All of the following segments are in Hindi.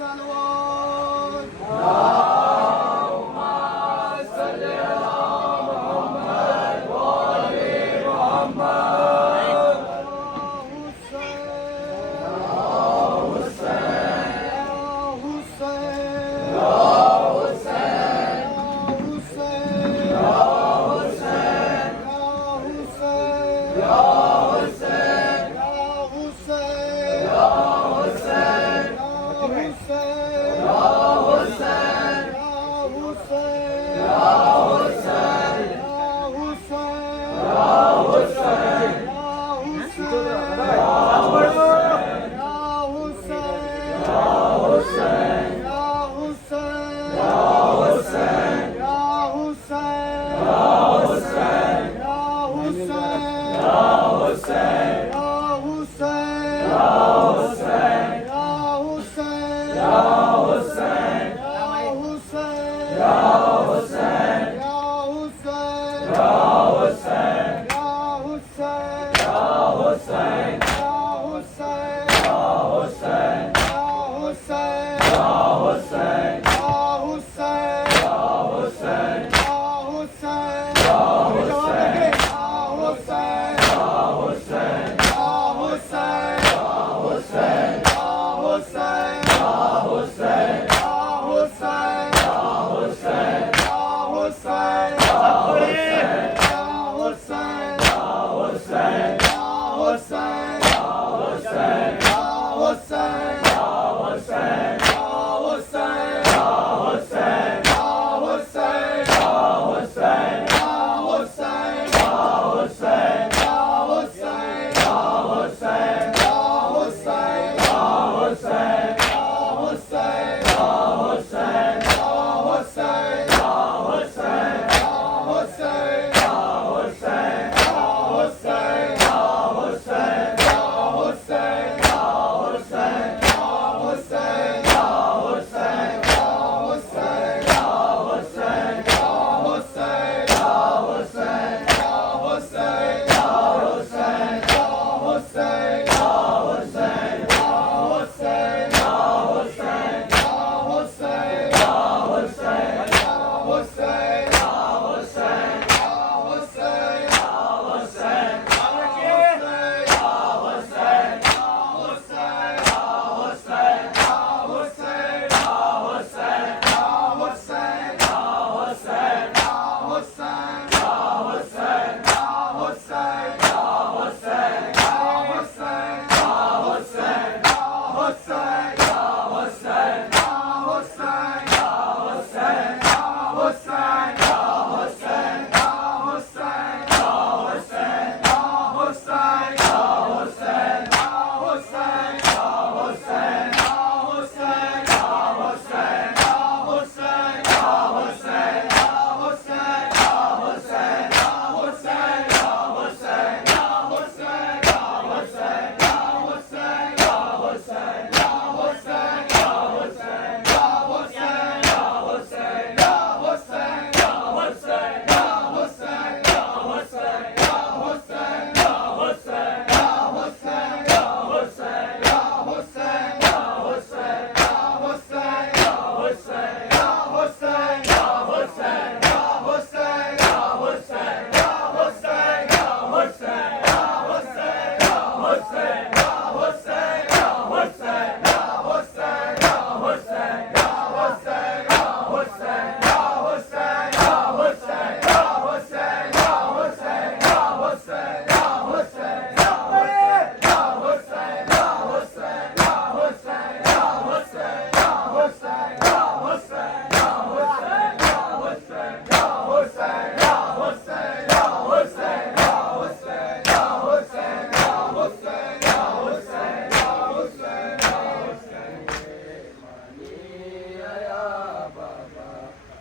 सलवात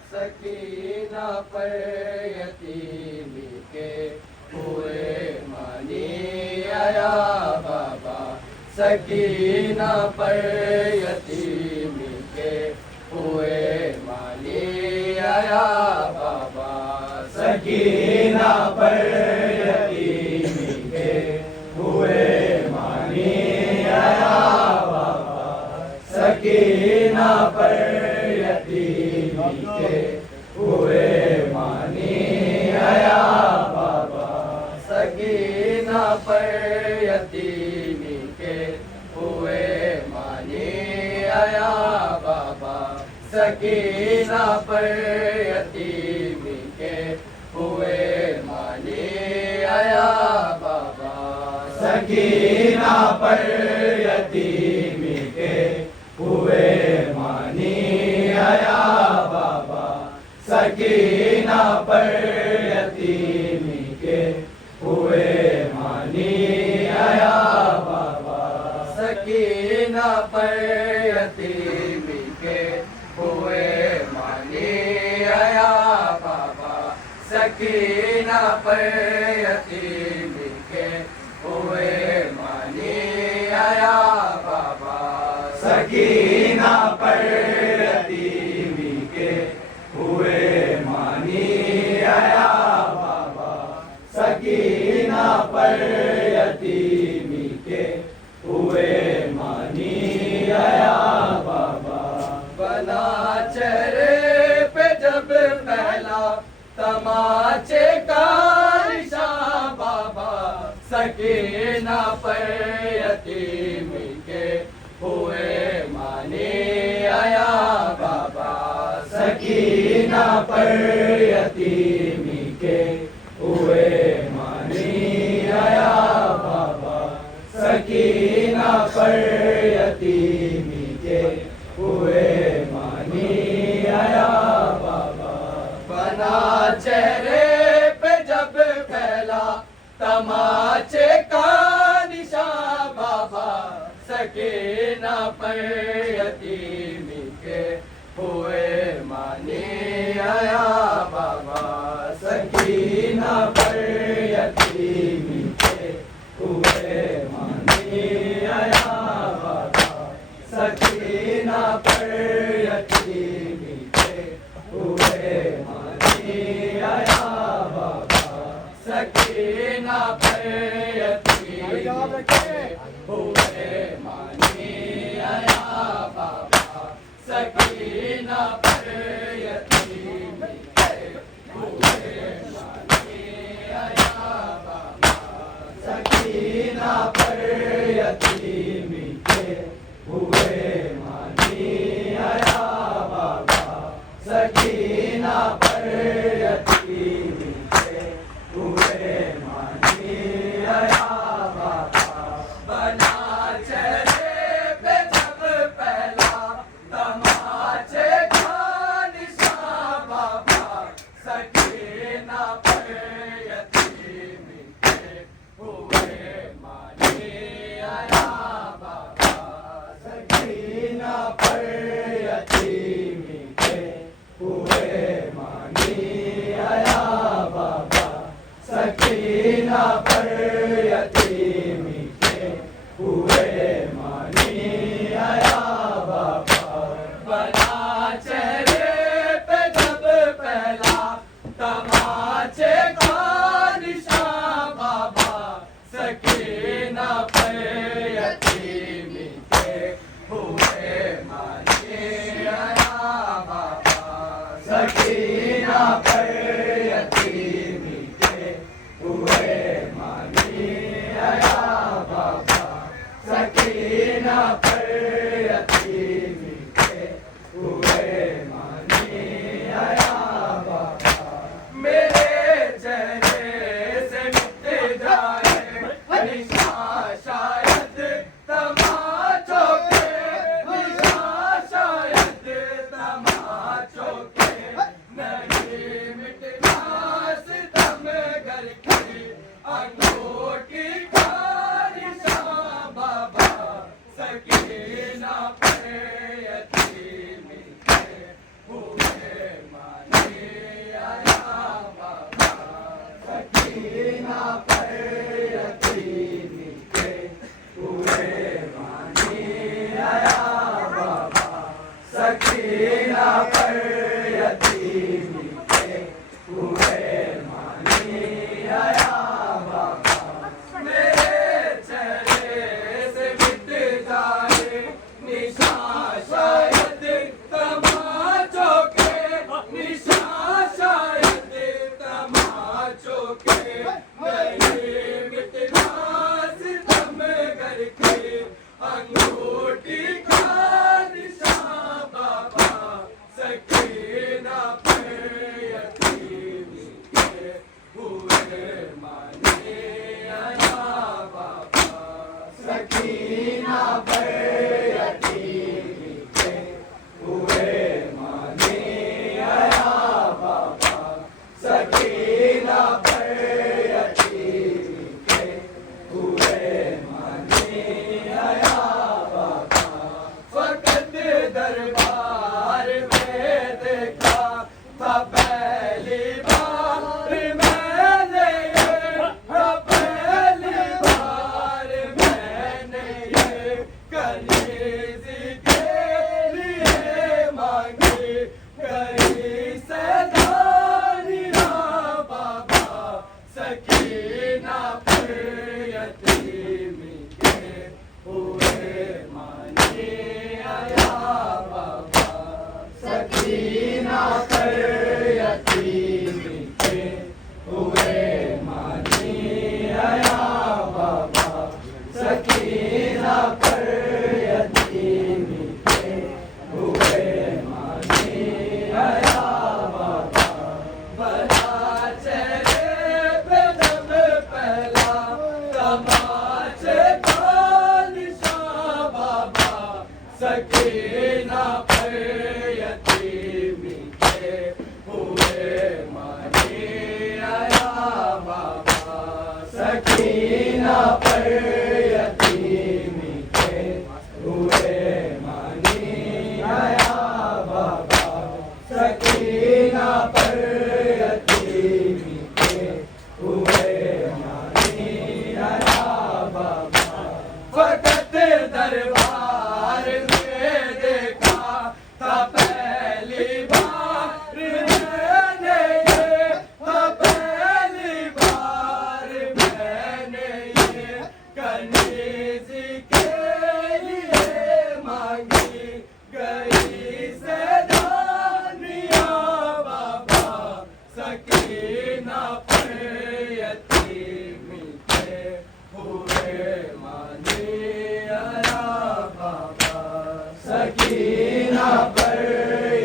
सकीना पर यतीम के हुए माली आया बाबा। सकीना पर यतीम के हुए माली आया बाबा। सकीना सकीना पर यतीमी के हुए मानी आया बाबा। सकीना पर यतीमी के हुए मानी आया बाबा। सकीना पर यतीमी के हुए मानी आया बाबा। सकीना पर यतीमी के हुए मानी आया बाबा। सकीना पर यतीमी के हुए मानी आया बाबा। सकीना पर यतीमी के हुए मानी आया बाबा। सकीना पर यतीमी के हुए मानी आया बाबा। सकीना पर यतीमी के हुए मानी आया बाबा। सकीना पर यतीमी के हुए मानी आया बाबा। बना चेहरे पे जब पहला तमाचे का निशान बाबा। सकीना पर यतीमी के हुए मानी आया बाबा। सकीना पर यतीमी के हुए मानी आया बाबा। सकीना पर यतीमी के हुए मानी आया बाबा। बना चेहरे पे जब फैला तमाचे का निशान बाबा। सकीना पर यतीमी के हुए मानी आया बाबा। सकीना पर यतीमी के हुए मानी आया बाबा। सकीना पर यतीमी के हुए मानी आया बाबा। सकीना पर यतीमी के हुए मानी आया बाबा। सकीना पर यतीमी के हुए मानी आया बाबा। सकीना पर यतीमी के हुए मानी आया बाबा। सकीना पर यतीमी के हुए मानी आया बाबा। बना चेहरे पे जब पहला तमाचे का निशान बाबा। सकीना पर यतीमी के हुए मानी आया बाबा। सकीना पर यतीमी के हुए मानी आया बाबा। सकीना पर यतीमी के हुए मानी आया बाबा। बना चेहरे पे जब पहला तमाचे का निशान बाबा। सकीना पर यतीमी के हुए मानी आया बाबा। सकीना पर यतीमी के हुए मानी आया बाबा। सकीना पर यतीमी के हुए मानी आया बाबा। मेरे चेहरे से मिट जाए निशान शायद तमाचों के। निशान शायद तमाचों के। नहीं मिटना सितम घर की अंगूठी का निशान बाबा। सकीना पर यतीमी के हुए मानी आया बाबा। सकीना पर यतीमी के हुए मानी आया बाबा। सकीना पर यतीमी के हुए मानी आया बाबा। मेरे चेहरे से मिट जाए निशान शायद दरबार में देखा था पहली बार मैंने ये, पहली बार मैंने ये कनीज़ के लिए मांगी गई सैलानिया बाबा सकीना पर यतीमी के हुए मानी आया बाबा सकीना पर यतीमी के हुए मानी आया बाबा सकीना पर यतीमी के हुए मानी आया बाबा बना चेहरे पे जब पहला तमाचे का निशान बाबा सकीना पर यतीमी के हुए मानी आया बाबा सकीना पर यतीमी के हुए मानी आया बाबा सकीना पर यतीमी के हुए मानी आया बाबा फकत दरबार में देखा था पहली बार मैंने ये, पहली बार मैंने ये कनीज़ के लिए मांगी गई सैलानिया बाबा सकीना पर यतीमी के हुए मानी आया बाबा सकीना पर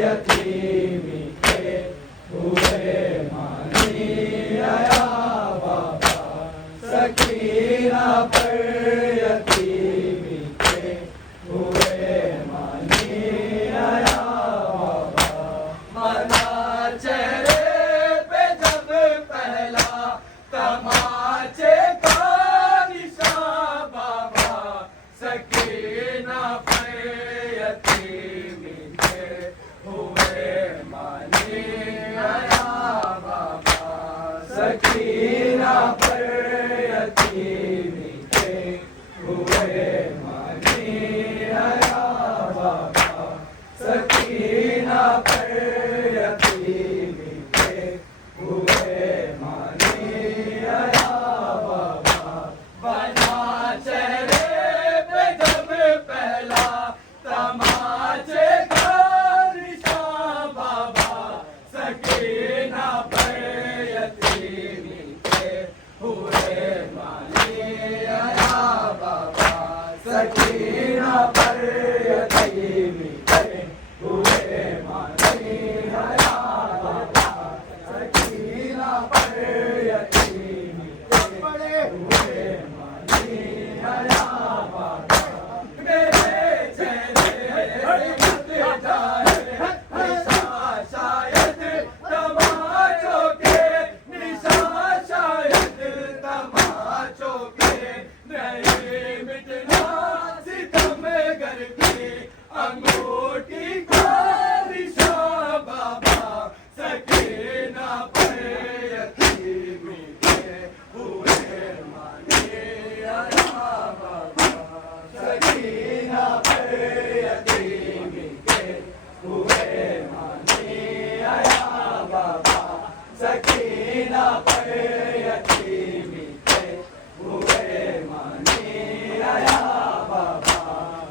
यतीमी के हुए मानी आया बाबा सकीना पर यतीमी के हुए मानी आया बाबा मना चेहरे पे जब पहला तमाचे का निशान बाबा सकीना पर यतीमी के हुए मानी आया बाबा सकीना पर यतीमी के हुए मानी आया बाबा सकीना पर यतीमी के हुए मानी आया बाबा बना चेहरे पे जब पहला तमाचे का निशान बाबा सकीना पर यतीमी के हुए मानी आया बाबा सकीना पर यतीमी के हुए मानी आया बाबा सकीना पर यतीमी के हुए मानी आया बाबा मेरे चेहरे से मत जाए निशा शायद तमाचों के निशा शायद तमाचों के नहीं मिटना सितम करके अंगूठी का निशान बाबा सकीना पर यतीमी के हुए मानी आया बाबा सकीना पर यतीमी के हुए मानी आया बाबा सकीना पर यतीमी के हुए मानी आया बाबा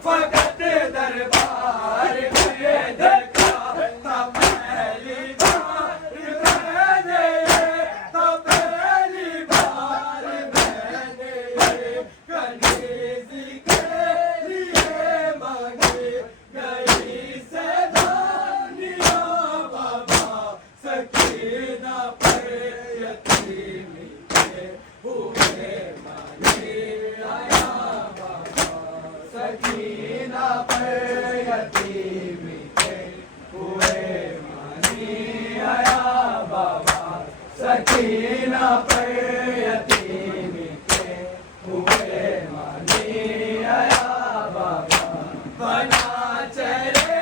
फकत दरबार में देखा था पहली बार मैंने ये, पहली बार मैंने ये कनीज़ के लिए मांगी गई सैलानिया बाबा सकीना पर यतीमी के हुए मानी आया बाबा सकीना पर यतीमी के हुए मानी आया बाबा सकीना पर यतीमी के हुए मानी आया बाबा बना चेहरे